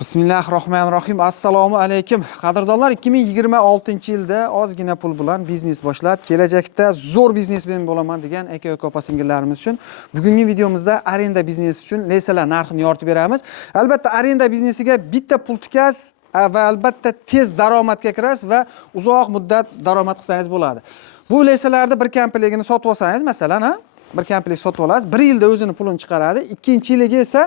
Bismillahirrohmanirrohim. Assalomu alaykum. Qadrdonlar, 2026-yilda ozgina pul bilan biznes boshlab, kelajakda zo'r biznesmen bo'laman degan aka opa-singillarimiz uchun bugungi videomizda arenda biznesi uchun laysalar narxini yoritib beramiz. Albatta, arenda biznesiga bitta pul tikasiz va albatta tez daromadga kirasiz va uzoq muddat daromad qilsangiz bo'ladi. Bu laysalarni bir komplektini sotib olsangiz, masalan, bir komplekt sotib olasiz, 1 yilda o'zini pulini chiqaradi, ikkinchi yiliga esa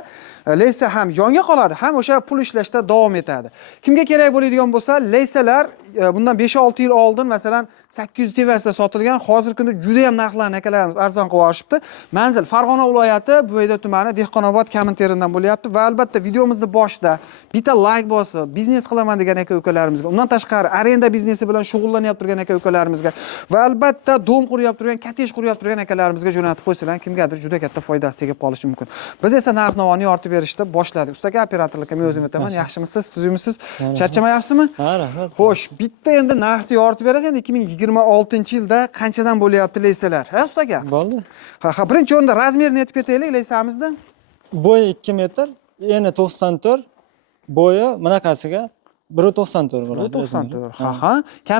laysa ham yonga qoladi, ham o'sha pul ishlashda davom etadi. Kimga kerak bo'ladigan bo'lsa, laysalar bundan 5-6 yil oldin masalan 800 tevasida sotilgan, hozirgi kunda juda ham narxlarni akalarimiz arzon qilib olishibdi. Manzil Farg'ona viloyati, Buvayda tumani, Dehqonobod Kominterndan bo'lyapti va albatta videomizni boshida bitta like bosib, biznes qilaman degan aka-ukalarimizga, undan tashqari arenda biznesi bilan shug'ullanyapti turgan aka-ukalarimizga va albatta dom quryapti turgan, kottej quryapti turgan akalarimizga jo'natib qo'ysalar, kimgadir juda katta foydasi tegib qolishi mumkin. Biz esa narx-navoni yoritib berishda boshladik. Ustaga operatorlikka men o'zim aytaman, yaxshimisiz, tuzumisiz, charchamayapsizmi? Ha, rahmat. Xo'sh, bitta endi narxni yoritib berasiz. Endi 2026-yilda qanchadan bo'lyapti laysalar? Ha, ustaga? Bo'ldi. Ha, birinchi o'rinda razmerini aytib ketaylik laysamizni. Bo'yi 2 metr, eni 94, bo'yi bunaqasiga 1.94 bo'ladi. 1.94. Ha.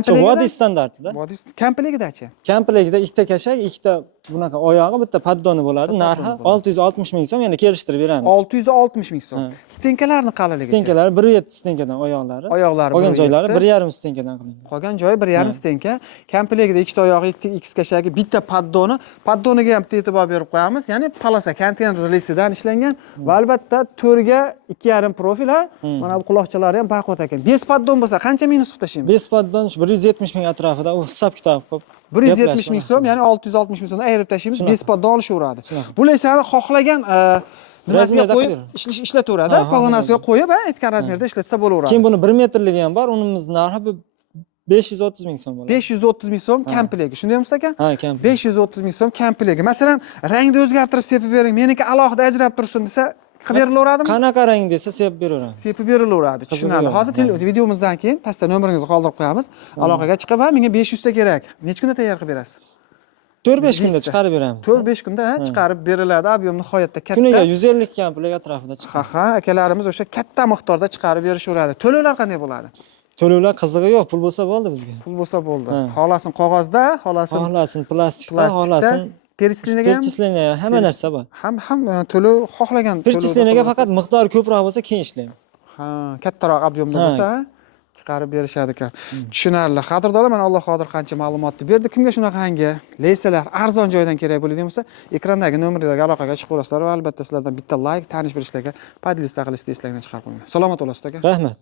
Shu vodiy standartida. Vodiy komplektdachi? Komplektda ikkita kashak, ikkita bunaqa oyog'i, bitta paddoni bo'ladi. Narxi 660 ming so'm, yana kelishtirib beramiz. 660 ming so'm. Stenkalarni qalaligicha? Stenkalari 1.7 stenkadan oyoqlari. Qolgan joylari 1.5 stenkadan qilingan. Qolgan joyi 1.5 stenka. Komplektda ikkita oyog'i, ikkita X kashagi, bitta paddoni. Paddoniga ham e'tibor berib qo'yamiz. Ya'ni polasa konteyner relsdan ishlangan va albatta to'rga 2.5 profil ha. Mana bu quloqchalari ham baquvvat ekan. Bez paddon bo'lsa qancha ming hisob tashlaymiz? Bez paddon 170 ming atrofida, u hisob kitob qilib 170 ming so'm, ya'ni 660 ming so'mdan ayirib tashlaymiz, bez paddon olishaveradi. Bu laysani xohlagan nimasiga qo'yib ishlataveradi, pog'onasiga qo'yib, aytgan razmerda ishlatsa bo'laveradi. Keyin buni 1 metrligi ham bor, unimiz narxi 530 ming so'm bo'ladi. 530 ming so'm komplekti. Shundaymi usta aka? Ha, komplekt. 530 ming so'm komplekti. Masalan, rangni o'zgartirib sepib bering, meniki alohida ajrab tursin desa, qilib berilaveradimi? Qanaqa rang desa sepib beraveramiz. Sepib berilaveradi. Tushunarli. Hozir videomizdan keyin pastda nomeringizni qoldirib qo'yamiz. Aloqaga chiqib, menga 500 ta kerak. Necha kunda tayyor qilib berasiz? 4-5 kunda chiqarib beramiz. 4-5 kunda chiqarib beriladi. Ob'yom nihoyatda katta. Kuniga 150 komplekt atrofida chiqadi. Ha, akalarimiz o'sha katta miqdorda chiqarib berishaveradi. To'lovlar qanday bo'ladi? To'lovlar qizig'i yo'q, pul bo'lsa bo'ldi bizga. Pul bo'lsa bo'ldi. Xolasin qog'ozda, xolasin plastikda, xolasin perchisleniya, hamma narsa bor. Ham to'lov xohlagan to'lov. Perchisleniyaga faqat miqdori ko'proq bo'lsa keyin ishlaymiz. Ha, kattaroq ob'yomda bo'lsa chiqarib berishadi ekan. Tushunarli. Qadrdonlar, mana Alloh qodir qancha ma'lumotni berdi. Kimga shunaqangi laysalar arzon joydan kerak bo'ladigan bo'lsa, ekrandagi nomerlarga aloqaga chiqib olasizlar va albatta sizlardan bitta like, tanish bilishlarga podlista qilishni eslanglar chiqarib qo'ying. Salomat bo'lasiz aka. Rahmat.